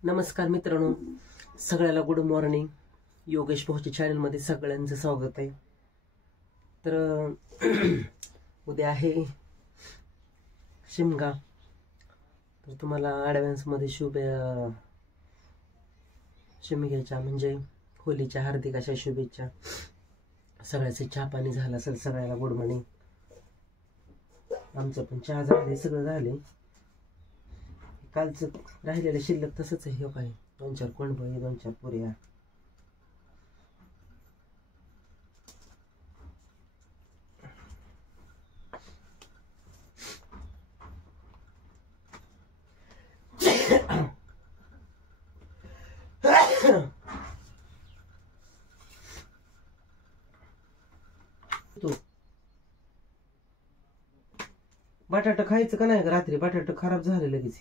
नमस्कार मित्रांनो, सगळ्याला गुड मॉर्निंग. योगेश भाऊच्या चॅनलमध्ये सगळ्यांचं स्वागत आहे. तर उद्या आहे शिमगा. तर तुम्हाला ॲडव्हान्समध्ये शिमग्याच्या म्हणजे होलीच्या हार्दिक अशा शुभेच्छा. सगळ्याचे चहा पाणी झालं असेल. सगळ्याला गुड मॉर्निंग. आमचं पण चहा झाले, सगळं झाले. कालचं राहिलेलं शिल्लक तसंच आहे. हो काय, 2-4 कोंडबळे, 2-4 पुऱ्या. तू बटाटा खायचं का नाही? रात्री बटाटा खराब झाले लगेच.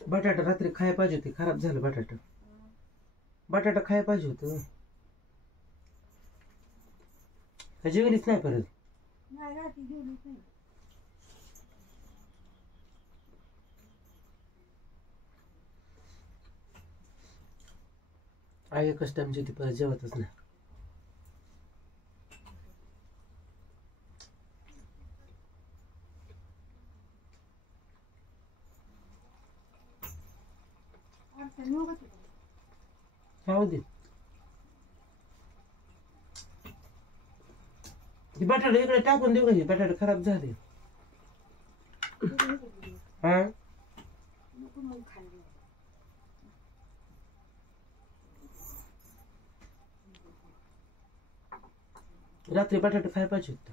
बटाटा रात्री खायला पाहिजे होते, खराब झालं. बटाटा खायला पाहिजे होतं. जेवलीच नाही परत. आई एकच टाइम जेवते, परत जेवतच नाही. खाऊ दे. बटाटा इकडे टाकून देऊ का? बटाटा खराब झाले. हा, रात्री बटाटा खायला पाहिजे होतं.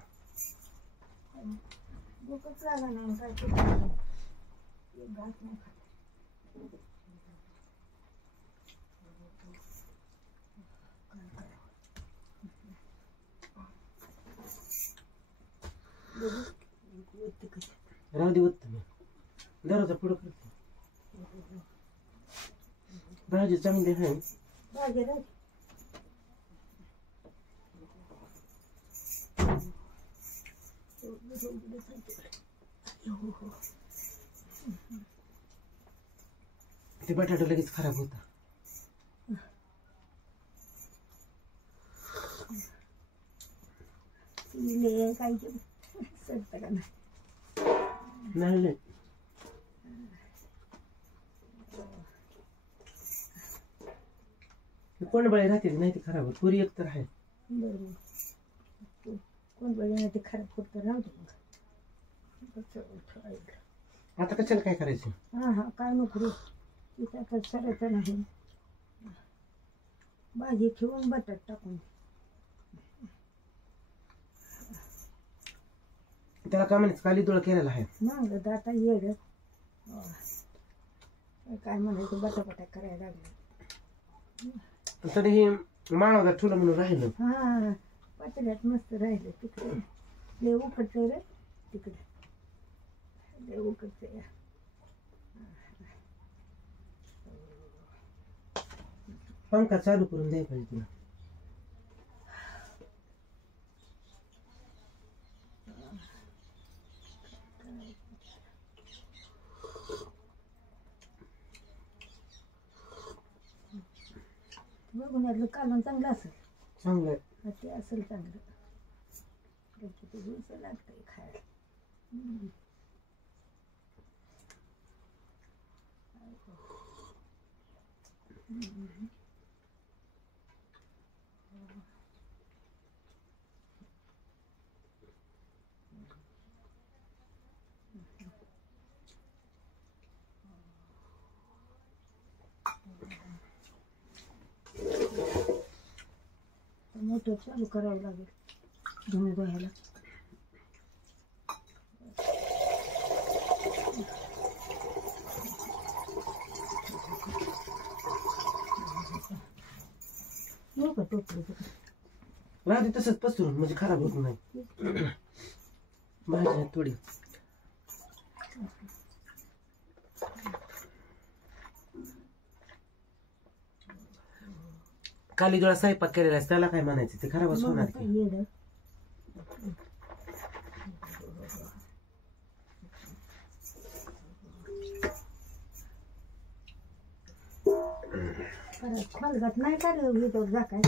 राहू दे होत मी दरवाजा पुढं करते. भाजी चांगली आहे. ते बटाटा लगेच खराब होता. नाही कोंडबळे राहते नाही ते खराब होत. पुरी एक तर आहे. कोंडबळे नाही ते खराब होत. आता कशाला काय करायचं? हा काय नको सरायचं नाही. भाजी ठेवून बटाट टाकून त्याला काय म्हणायचं? काली दोळ केलेला आहे. मग आता येड काय म्हणायचं? बटाबटा करायला लागले तरीही माळावर ठेवलं म्हणून राहिलं. हा, पातेल्यात मस्त राहिलं. तिकडे लय उकडतंय रे, तिकडे लय उकडतंय. पंखा चालू करून द्यायला पाहिजे तुला. बघून यातलं कालवण चांगलं असेल. चांगलं ते असेल चांगलं. लागतंय खायला. मोटर चालू करावं लागेल धुणे धुवायला. हो का टोपली राहते तसंच पसरून म्हणजे खराब होत नाही. भाजी आहे थोडी. काली जोळा स्वयंपाक केलेला आहे त्याला काय म्हणायचं ते खराबच होणार की. खोलगट नाही का रे झाकाय.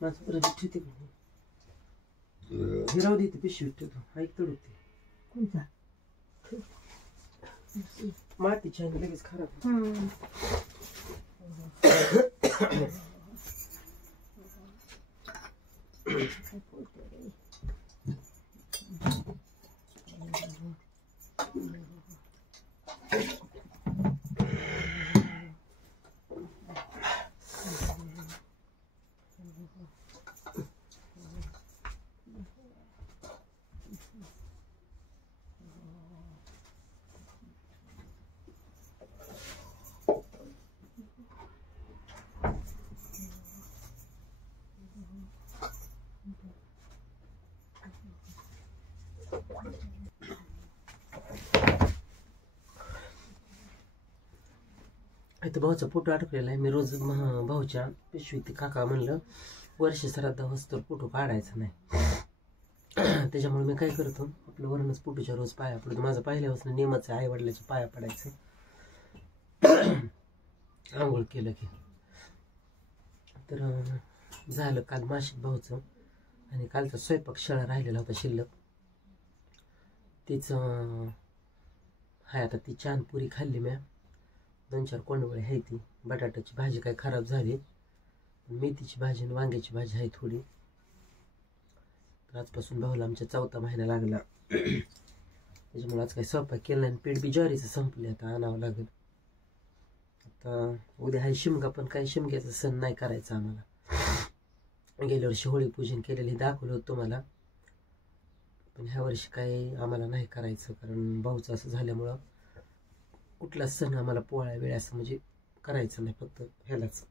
माझं परत ठेवते हिराव देते पिशवीत ठेवतो ऐकतो ते कोणता मातीच्या लगेच खराब. इथं भाऊचा फोटो अडकलेला आहे. मी रोज भाऊच्या पिशवीत काका म्हणलं वर्ष श्राद्ध वस्तू फोटो काढायचा नाही. त्याच्यामुळे मी काय करतो आपलं वरणच फोटोच्या रोज पाया पडतो. माझं पहिल्यापासून नियमच आहे आई वडिलाच्या पाया पडायचं आंघोळ केलं की. तर झालं काल माशिक भाऊचं आणि कालचा स्वयंपाक शिळा राहिलेला होता शिल्लक. तीच हाय आता ती छान पुरी खाल्ली म्या. 2-4 कोंडवळे आहे. ती बटाट्याची भाजी काय खराब झाली. मेथीची भाजी आणि वांग्याची भाजी आहे थोडी. आजपासून भाऊला आमच्या 4था महिना लागला. त्याच्यामुळे आज काही स्वयंपाक केला नाही. पीठ बी ज्वारीचं संपले आता आणावं लागेल. आता उद्या आहे शिमगा पण काही शिमग्याचा सण नाही करायचा आम्हाला. गेल्या वर्षी होळी पूजन केलेलं दाखवलं होतं तुम्हाला. पण ह्या वर्षी काही आम्हाला नाही करायचं कारण भाऊचं असं झाल्यामुळं कुठलाच सण आम्हाला पोळ्या वेळ असं म्हणजे करायचं नाही. फक्त ह्यालाच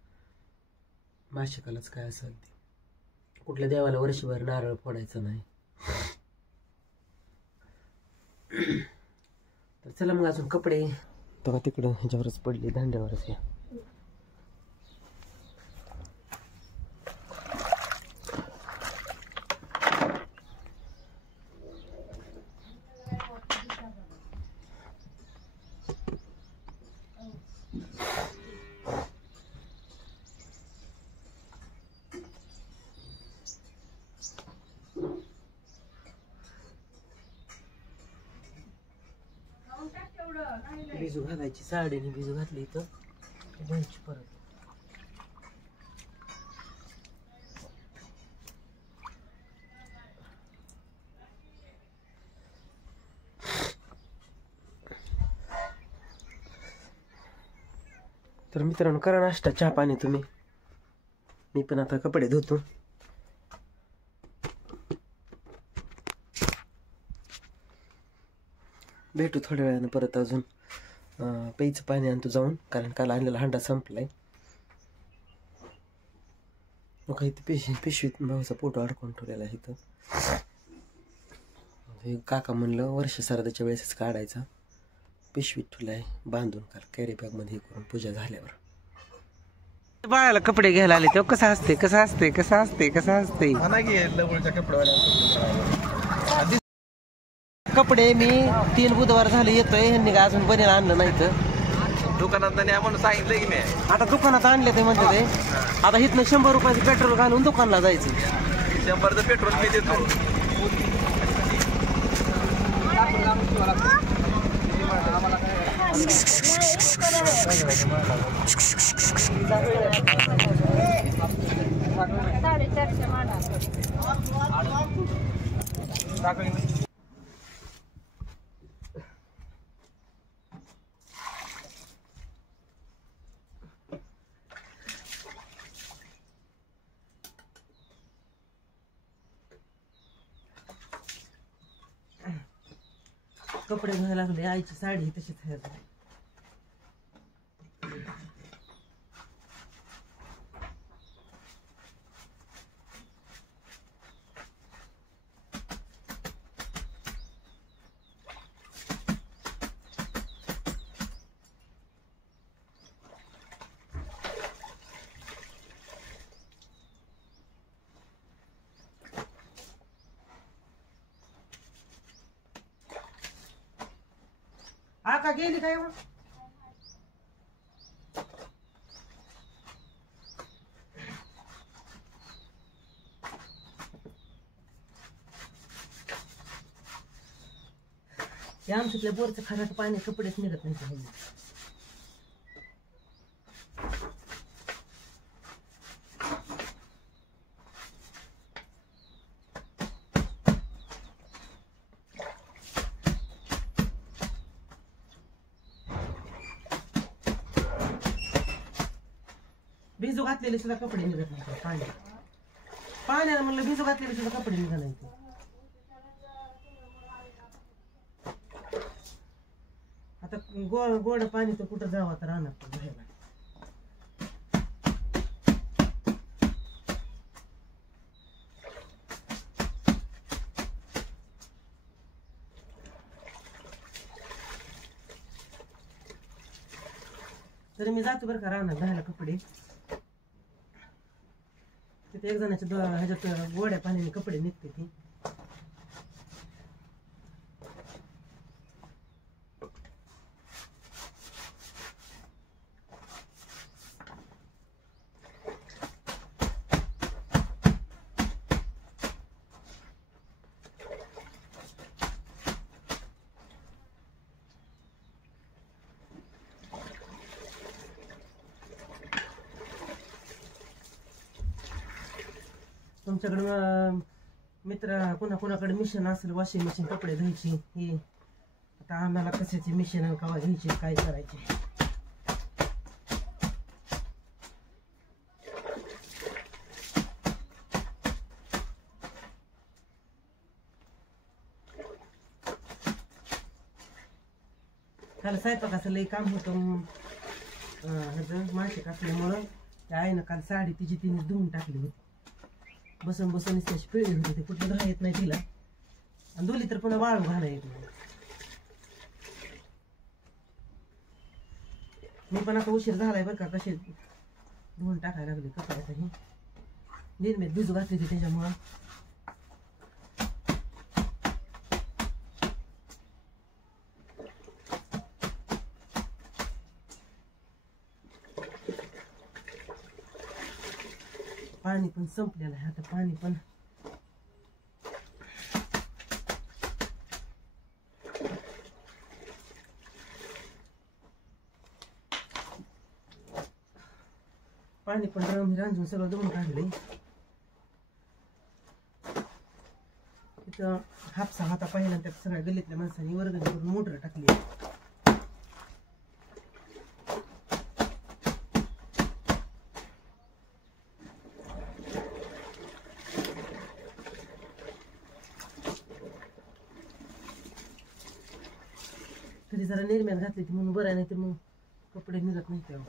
माशिकालाच काय असेल ते. कुठल्या देवाला वर्षभर नारळ फोडायचं नाही. तर चला मग अजून कपडे तेव्हा तिकडं ह्याच्यावरच पडली दांड्यावरच. या भिजू घालायची साडीने भिजू घातली इथं घ्यायची परत. तर मित्रांनो करा नाश्ता चहा पाणी तुम्ही. मी पण आता कपडे धुतो. भेटू थोड्या वेळानं परत. अजून प्यायचं पाणी आणतो जाऊन कारण काल आणलेला हांडा संपलाय. मग इथे पिशवीत भाऊचा फोटो अडकून ठेवलेला आहे. इथं काका म्हणलं वर्ष श्राद्धाच्या वेळेसच काढायचा. पिशवीत ठेवलाय बांधून काल कॅरी बॅग मध्ये करून पूजा झाल्यावर. बाळाला कपडे घ्यायला आले तेव्हा कसं असते कपडे मी 3 बुधवार झाले येतोय. ह्यांनी का अजून बनेल आणलं नाही तर दुकानात म्हणून सांगितलं की मी आता दुकानात आणले ते म्हणते ते. आता इथनं 100 रुपयाचं पेट्रोल घालून दुकानला जायचं. 100चं पेट्रोल मी देतो. कपडे घ्यायला लागले. आईची साडी तशीच आहे. आका गेली काय मग? आमच्यातल्या बोरचं खराट पाणी कपडेच निघत नाही. भिजू घातलेले सुद्धा कपडे निघत नाही. पाण्याला म्हणलं भिजू घातलेले सुद्धा कपडे निघत नाही. आता गोड पाणी तर कुठं जावं तर राहणार बाहेर. तरी मी जातो बरं का राहणार घालायला कपडे. तिथे एक जणाच्या ह्याच्यात गोड्या पाण्याने कपडे निघते ती. तुमच्याकडं मित्र कोणाकोणाकडे मिशन असेल वॉशिंग मशीन कपडे धुवायची, हे आता आम्हाला कशाची मिशन कवा घ्यायची काय करायचे. त्याला स्वयंपाकाचं लई काम होतं. ह्याचं मासिक असल्यामुळं त्या आईनं काल साडी तिची तिने धुवून टाकली होती. बसून बसून त्याची पिळली होती. ते कुठलं घा येत नाही तिला. आणि दोली तर पुन्हा वाळू घाला येत नाही. मी पण आता उशीर झालाय बरं का. कसे धुवून टाकायला लागले कपड्यात. ही निर्मित भिजू घातली होती त्याच्यामुळं. पाणी पण संपलेलं आहे आता. पाणी पण रांजून सगळं धुवून काढले. तिथं हापसा हाता पाहिला त्यात सगळ्या गल्लीतल्या माणसांनी वर्गणी करून मोटर टाकली. तरी जरा निर्म्यात घातली ती म्हणून बरं, नाही तर मग कपडे निघत नाही तेव्हा.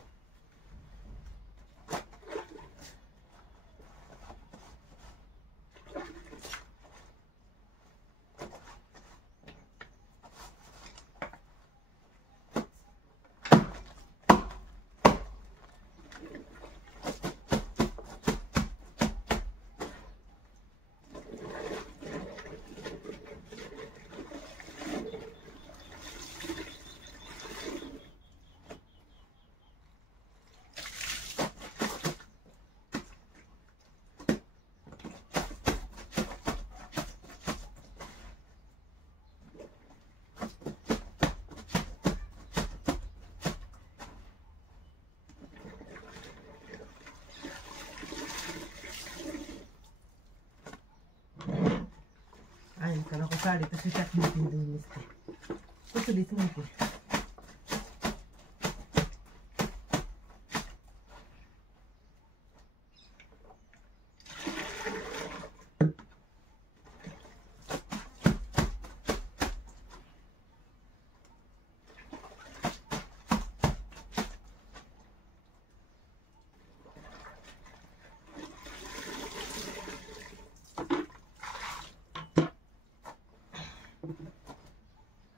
का नको साडी तशी टाकली होती दोन नुसते कुठलीच नव्हती.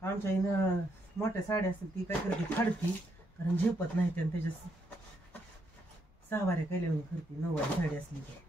आमच्या इथं मोठ्या साड्या असतात ती काय करते फाडती कारण झेपत नाही आणि त्याच्या सहावाऱ्या केल्यावर करते. नऊवारी साडी असली की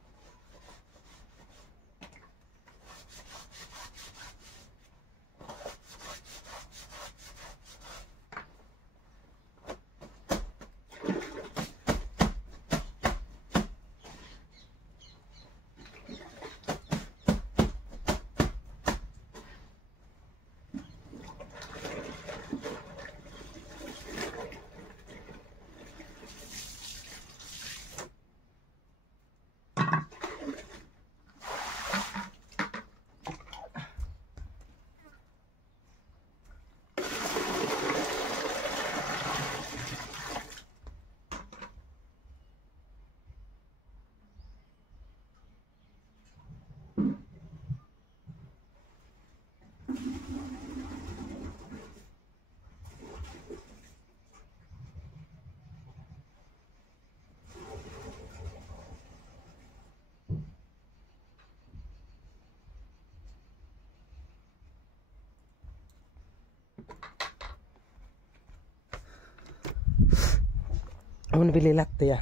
ऊन बिले लागतं या.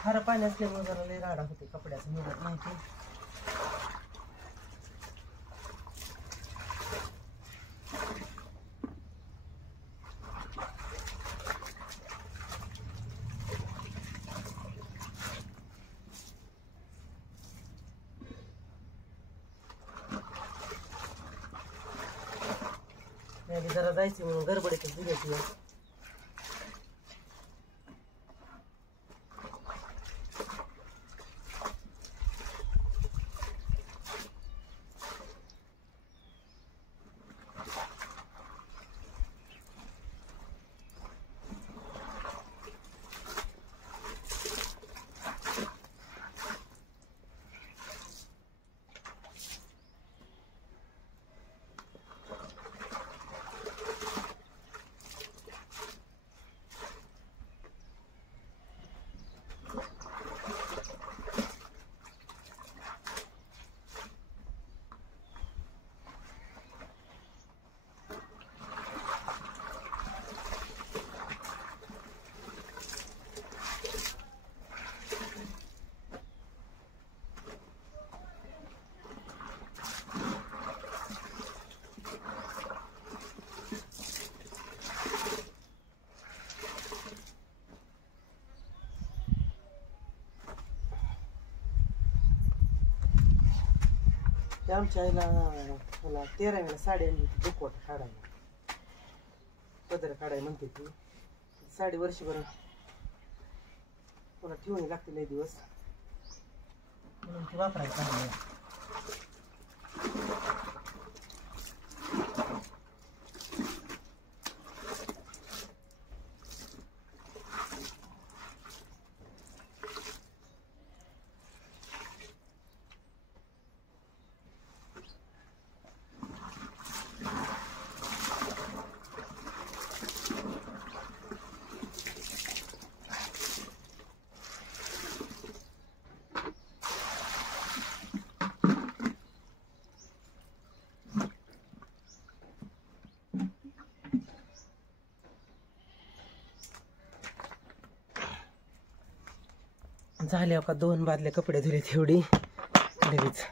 खारं पाणी असल्यामुळे जरा लय राडा होते कपड्याचं निघत नाही ते. जरा जायचं म्हणून गडबडीतच दिली. आमच्या आईला मला 13 साडी आणली होती दुखवट काढायला. पदर काढाय म्हणते ती साडी वर्षभर मला ठेवून लागते लय दिवस म्हणून ती वापरायला. झाले का 2 बादले कपडे धुले तेवढी लगेच.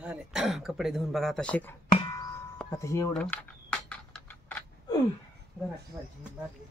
झाले कपडे धुवून बघा. आता शिक आता हे एवढं घरात ठेवायची बादली.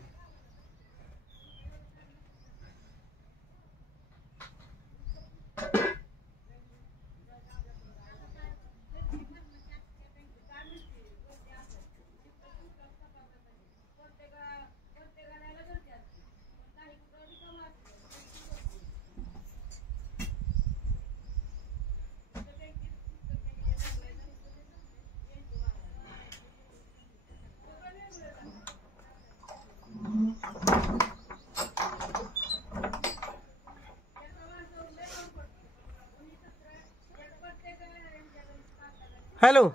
हॅलो.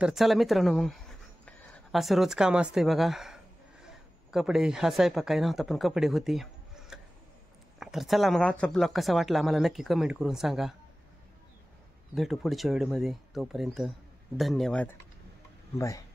तर चला मित्रांनो, मग असं रोज काम असतंय बघा. कपडे हा स्वयंपाक काही नव्हता पण कपडे होती. तर चला मग आजचा ब्लॉग कसा वाटला आम्हाला नक्की कमेंट करून सांगा. भेटू पुढच्या व्हिडिओमध्ये. तोपर्यंत धन्यवाद. बाय.